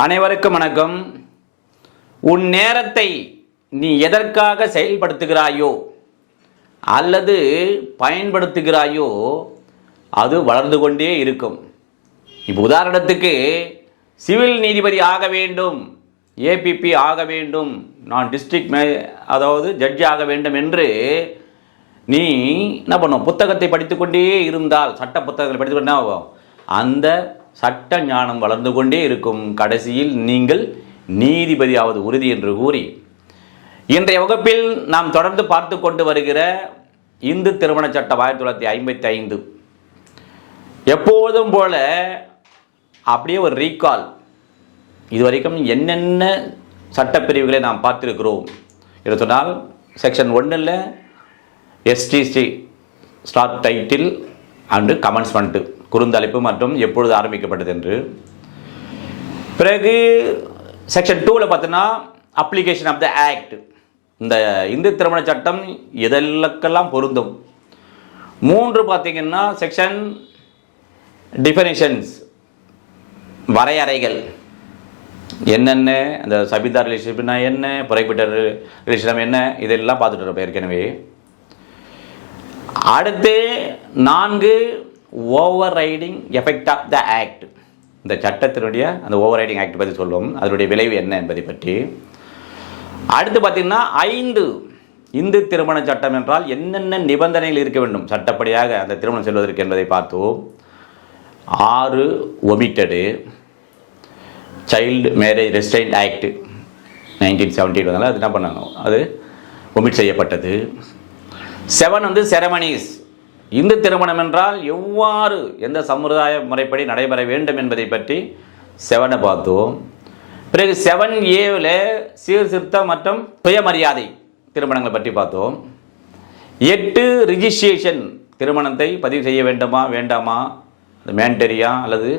அனைவருக்கும் வணக்கம். உன் நேரத்தை நீ எதற்காக செயல்படுத்துகிறாயோ அல்லது பயன்படுத்துகிறாயோ அது வளர்ந்து கொண்டே இருக்கும். இப்போ உதாரணத்துக்கு சிவில் நீதிபதி ஆக வேண்டும், ஏபிபி ஆக வேண்டும், நான் டிஸ்ட்ரிக்ட் அதாவது ஜட்ஜி ஆக வேண்டும் என்று நீ என்ன பண்ணும், புத்தகத்தை படித்துக்கொண்டே இருந்தால், சட்ட புத்தகங்களை படித்துக்கொண்டே ஆகும், அந்த சட்ட ஞானம் வளர்ந்து கொண்டே இருக்கும். கடைசியில் நீங்கள் நீதிபதியாவது உறுதி என்று கூறி இன்றைய வகுப்பில் நாம் தொடர்ந்து பார்த்து கொண்டு வருகிற இந்து திருமண சட்டம் 1955 எப்போதும் போல அப்படியே ஒரு ரீகால். இதுவரைக்கும் என்னென்ன சட்டப்பிரிவுகளை நாம் பார்த்திருக்கிறோம் என்று சொன்னால், செக்ஷன் 1 எஸ்டிசி ஸ்டார்ட் டைட்டில் அண்டு கமென்ஸ்மெண்ட், குறுந்தலைப்பு மற்றும் எப்பொழுது ஆரம்பிக்கப்பட்டது என்று. பிறகு செக்ஷன் 2 பார்த்தோன்னா அப்ளிகேஷன் ஆஃப் த ஆக்ட், இந்த இந்து திருமண சட்டம் எதற்கெல்லாம் பொருந்தும். 3 பார்த்தீங்கன்னா செக்ஷன் டிஃபனிஷன்ஸ், வரையறைகள் என்னென்ன, அந்த சபிதா ரிலேஷன்ஷிப்னா என்ன, புரைப்பிட்ட ரிலேஷன் என்ன, இதெல்லாம் பார்த்துட்டு இருப்போம் ஏற்கனவே. அடுத்து 4 overriding effect of the act, இந்த சட்டத்தினுடைய அந்த ஓவர் ரைடிங் ஆக்ட் பற்றி சொல்லுவோம், அதனுடைய விளைவு என்ன என்பதை பற்றி. அடுத்து பார்த்திங்கன்னா 5 இந்து திருமண சட்டம் என்றால் என்னென்ன நிபந்தனைகள் இருக்க வேண்டும் சட்டப்படியாக அந்த திருமணம் செல்வதற்கு என்பதை பார்த்தோம். 6 ஒமிட்டடு, சைல்டு மேரேஜ் ரெஸ்ட்ரெயின்ட் ஆக்ட் 1970 அது என்ன பண்ணாங்க, அது ஒமிட் செய்யப்பட்டது. 7 செரமனிஸ், இந்து திருமணம் என்றால் எவ்வாறு எந்த சமுதாய முறைப்படி நடைபெற வேண்டும் என்பதை பற்றி 7 பார்த்தோம். பிறகு 7A சீர்திருத்தம் மற்றும் சுயமரியாதை திருமணங்களை பற்றி பார்த்தோம். 8 ரிஜிஸ்ட்ரேஷன், திருமணத்தை பதிவு செய்ய வேண்டுமா வேண்டாமா, மேண்டரியா அல்லது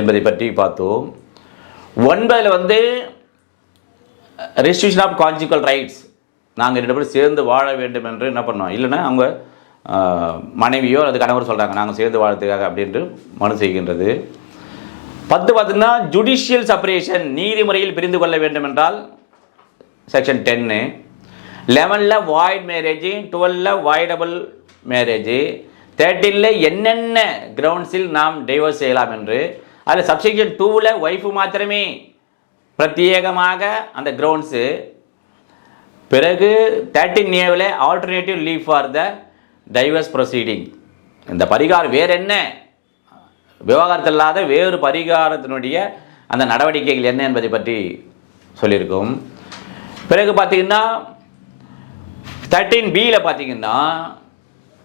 என்பதை பற்றி பார்த்தோம். 9 ரெஸ்ட்ரிக்ஷன் ஆஃப் கான்ஜுகல் ரைட்ஸ், நாங்கள் 2 பேரும் சேர்ந்து வாழ வேண்டும் என்று என்ன பண்ணோம், இல்லைன்னா அவங்க மனைவியோ அல்லது கணவர் சொல்கிறாங்க நாங்கள் சேர்ந்து வாழறதுக்காக அப்படின்ட்டு மனு செய்கின்றது. 10 பார்த்தீங்கன்னா ஜுடிஷியல் செப்பரேஷன், நீதிமுறையில் பிரிந்து கொள்ள வேண்டும் என்றால் section 10. 11 void marriage, 12 voidable marriage, 13 என்னென்ன கிரவுண்ட்ஸில் நாம் டைவர்ஸ் செய்யலாம் என்று. அதில் சப்செக்ஷன் 2 ஒய்ஃபு மாத்திரமே பிரத்யேகமாக அந்த கிரவுண்ட்ஸு. பிறகு 13A alternative leave for the divorce proceeding, இந்த பரிகாரம் வேறு என்ன, விவாகரத்து இல்லாத வேறு பரிகாரத்தினுடைய அந்த நடவடிக்கைகள் என்ன என்பதை பற்றி சொல்லியிருக்கோம். பிறகு பார்த்தீங்கன்னா 13B பார்த்தீங்கன்னா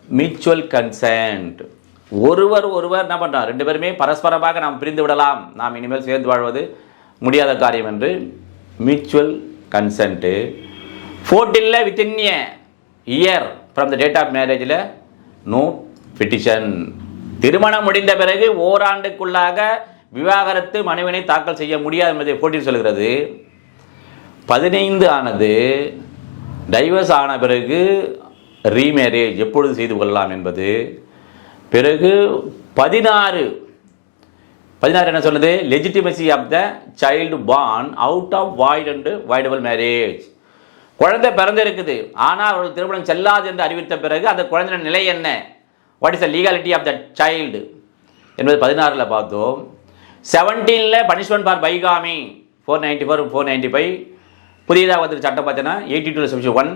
மியூச்சுவல் கன்சென்ட், ஒருவர் என்ன பண்ணுறோம், 2 பேருமே பரஸ்பரமாக நாம் பிரிந்து விடலாம், நாம் இனிமேல் சேர்ந்து வாழ்வது முடியாத காரியம் என்று mutual consent. 14 within a year from the date of மேரேஜில் நோ பெட்டிஷன், திருமணம் முடிந்த பிறகு ஓராண்டுக்குள்ளாக விவாகரத்து மனுவினை தாக்கல் செய்ய முடியாது என்பதை 14 சொல்கிறது. 15 ஆனது டைவர்ஸ் ஆன பிறகு ரீமேரேஜ் எப்பொழுது செய்து கொள்ளலாம் என்பது. பிறகு 16 என்ன சொன்னது, legitimacy of the child born out of void and voidable marriage, குழந்தை பிறந்திருக்குது ஆனால் அவர்கள் திருமணம் செல்லாது என்று அறிவித்த பிறகு அந்த குழந்தையின் நிலை என்ன, what is the legality of the child என்பது 16 பார்த்தோம். 17 பனிஷ்மெண்ட் ஃபார் பைகாமி 494 495, புதியதாக வந்து சட்டம் பார்த்தீங்கன்னா 82 செக்ஷன் 1,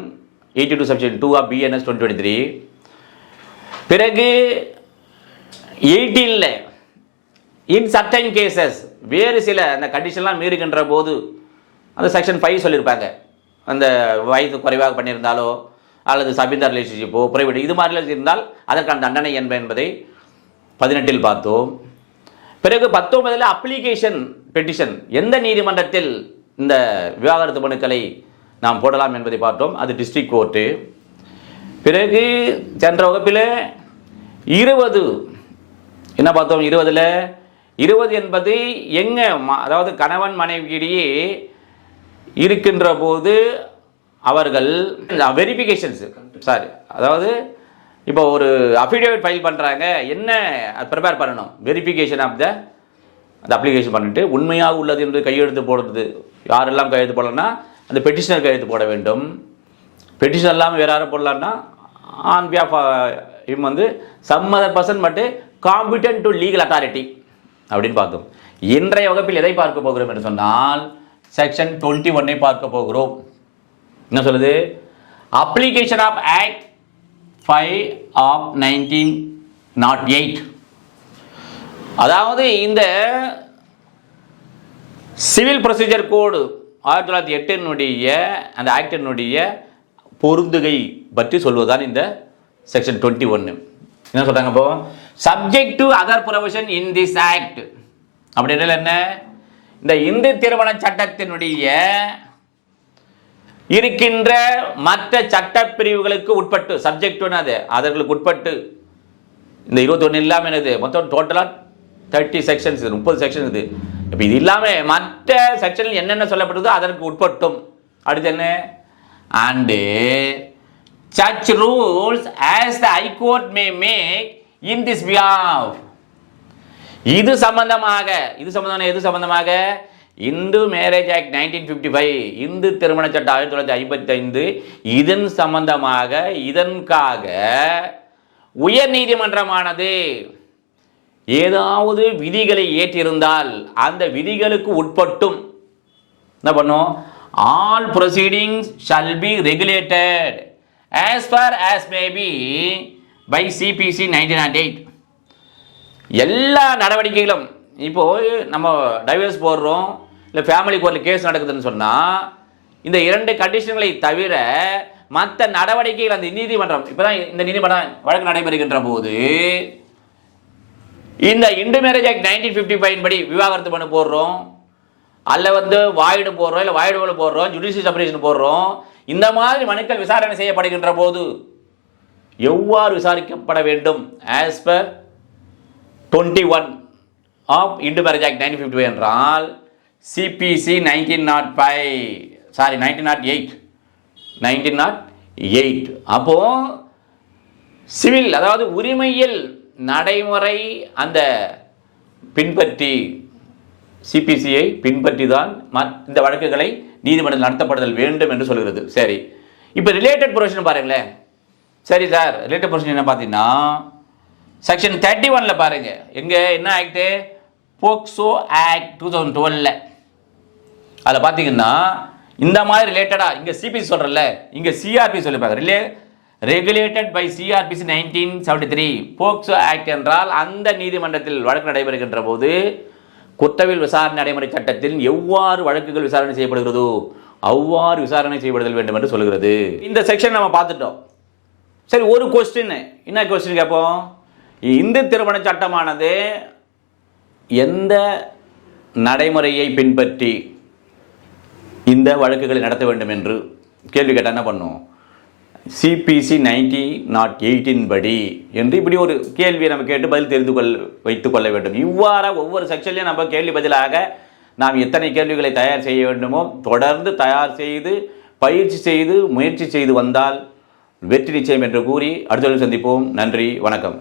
82 செக்ஷன் 2 ஆஃப் BNS 2023. பிறகு 18 இன் சர்டைன் கேசஸ், வேறு சில அந்த கண்டிஷன்லாம் மீறுகின்ற போது அந்த செக்ஷன் 5 சொல்லியிருப்பாங்க, அந்த வயது குறைவாக பண்ணியிருந்தாலோ அல்லது சபிந்த ரிலேஷன்ஷிப்போ பிரைவேட் இது மாதிரிலாம் இருந்தால் அதற்கான தண்டனை என்பதை 18 பார்த்தோம். பிறகு 19 அப்ளிகேஷன் பெட்டிஷன், எந்த நீதிமன்றத்தில் இந்த விவாகரத்து மனுக்களை நாம் போடலாம் என்பதை பார்த்தோம், அது டிஸ்ட்ரிக்ட் கோர்ட்டு. பிறகு சென்ற வகுப்பில் 20 என்ன பார்த்தோம், 20 என்பது எங்கே, அதாவது கணவன் மனைவியிடையே இருக்கின்ற போது அவர்கள் வெரிஃபிகேஷன்ஸ் அதாவது இப்போ ஒரு அஃபிடேவிட் ஃபைல் பண்ணுறாங்க, என்ன ப்ரிப்பேர் பண்ணணும், வெரிஃபிகேஷன் ஆஃப் த அந்த அப்ளிகேஷன் பண்ணிட்டு உண்மையாக உள்ளது என்று கையெழுத்து போடுறது. யாரெல்லாம் கையெழுத்து போடலன்னா அந்த பெட்டிஷனர் கையெழுத்து போட வேண்டும். பெட்டிஷன் இல்லாமல் வேறு யாரும் போடலான்னா ஆன் பிஹாஃப் இவன் வந்து some other person but competent to legal authority அப்படின்னு பார்த்தோம். இன்றைய வகுப்பில் எதை பார்க்க போகிறோம் என்று சொன்னால் செக்ஷன் 21 பார்க்க போகிறோம். என்ன சொல்லுது? Application of act 5 of 1908. அதாவது இந்த சிவில் ப்ரொசீஜர் கோடு 1908 அந்த ஆக்டினுடைய பொருந்துகை பற்றி சொல்வதுதான் இந்த செக்ஷன் 21. என்ன சொல்றாங்க? இப்போ subject to other provision in this act அப்படின்னா என்ன? இந்த இந்து திருமண சட்டத்தினுடைய இருக்கின்ற மற்ற சட்ட பிரிவுகளுக்கு உட்பட்டு, சப்ஜெக்ட் அது அதற்கு உட்பட்டு, இந்த 21 இல்லாம என்னது மொத்தம் டோட்டலா 30 செக்ஷன்ஸ், 30 செக்ஷன் இது. இப்போ இது இல்லாம மற்ற செக்ஷனில் என்னென்ன சொல்லப்பட்டதோ அதற்கு உட்பட்டும். அடுத்து என்ன? And such rules as the High Court may make in this behalf. இது சம்பந்தமாக இந்து மேரேஜ் ஆக்ட் 1955, இந்து திருமண சட்டம் 1955, இதன் சம்பந்தமாக இதற்காக உயர் நீதிமன்றமானது ஏதாவது விதிகளை ஏற்றிருந்தால் அந்த விதிகளுக்கு உட்பட்டும் என்ன பண்ணும்? All proceedings shall be regulated as far as may be by CPC 1908. எல்லா நடவடிக்கைகளும், இப்போ நம்ம டைவர்ஸ் போடுறோம் இல்லை ஃபேமிலி கோர்ட்டில் கேஸ் நடக்குதுன்னு சொன்னால் இந்த 2 கண்டிஷன்களை தவிர மற்ற நடவடிக்கைகள் அந்த நீதிமன்றம், இப்போ தான் இந்த நீதிமன்றம் வழக்கு நடைபெறுகின்ற போது இந்த இந்து மேரேஜ் ஆக்ட் 1955 படி விவாகரத்து பண்ண போடுறோம், அல்ல வந்து வாய்டு போடுறோம், இல்லை வாய்டு போடுறோம், ஜுடிஷியல் செப்பரேஷன் போடுறோம். இந்த மாதிரி மனுக்கள் விசாரணை செய்யப்படுகின்ற போது எவ்வாறு விசாரிக்கப்பட வேண்டும்? as per 21 of Hindu marriage act 1955 என்றால் CPC 1908. அப்போ சிவில், அதாவது உரிமையில் நடைமுறை அந்த பின்பற்றி சிபிசியை பின்பற்றி தான் இந்த வழக்குகளை நீதிமன்றத்தில் நடத்தப்படுதல் வேண்டும் என்று சொல்கிறது. சரி, இப்போ ரிலேட்டட் ப்ரொவிஷன் பாருங்களேன். சரி சார், ரிலேட்டட் ப்ரொவிஷன் என்ன பார்த்தீங்கன்னா செக்ஷன் 31 பாருங்க. எங்க என்ன ஆக்ட்? POCSO act 2012. அதில் பார்த்தீங்கன்னா இந்த மாதிரி ரிலேட்டடா இங்கே சிபிசி சொல்றல, இங்கே சிஆர்பி சொல்லிப்பாங்க. Regulated by CrPC 1973. POCSO act என்றால் அந்த நீதிமன்றத்தில் வழக்கு நடைபெறுகின்ற போது குற்றவியல் விசாரணை நடைமுறை சட்டத்தில் எவ்வாறு வழக்குகள் விசாரணை செய்யப்படுகிறதோ அவ்வாறு விசாரணை செய்யப்படுதல் வேண்டும் என்று சொல்கிறது. இந்த செக்ஷன் நம்ம பார்த்துட்டோம். சரி, ஒரு கொஸ்டின், என்ன கொஸ்டின் கேட்போம்? இந்து திருமண சட்டமானது எந்த நடைமுறையை பின்பற்றி இந்த வழக்குகளை நடத்த வேண்டும் என்று கேள்வி கேட்டால் என்ன பண்ணும்? CPC 1908 படி என்று இப்படி ஒரு கேள்வியை நம்ம கேட்டு பதில் தெரிந்து வைத்துக் கொள்ள வேண்டும். இவ்வாறு ஒவ்வொரு செக்ஷன்லையும் நம்ம கேள்வி பதிலாக நாம் எத்தனை கேள்விகளை தயார் செய்ய வேண்டுமோ தொடர்ந்து தயார் செய்து பயிற்சி செய்து முயற்சி செய்து வந்தால் வெற்றி நிச்சயம் என்று கூறி அடுத்த சந்திப்போம். நன்றி, வணக்கம்.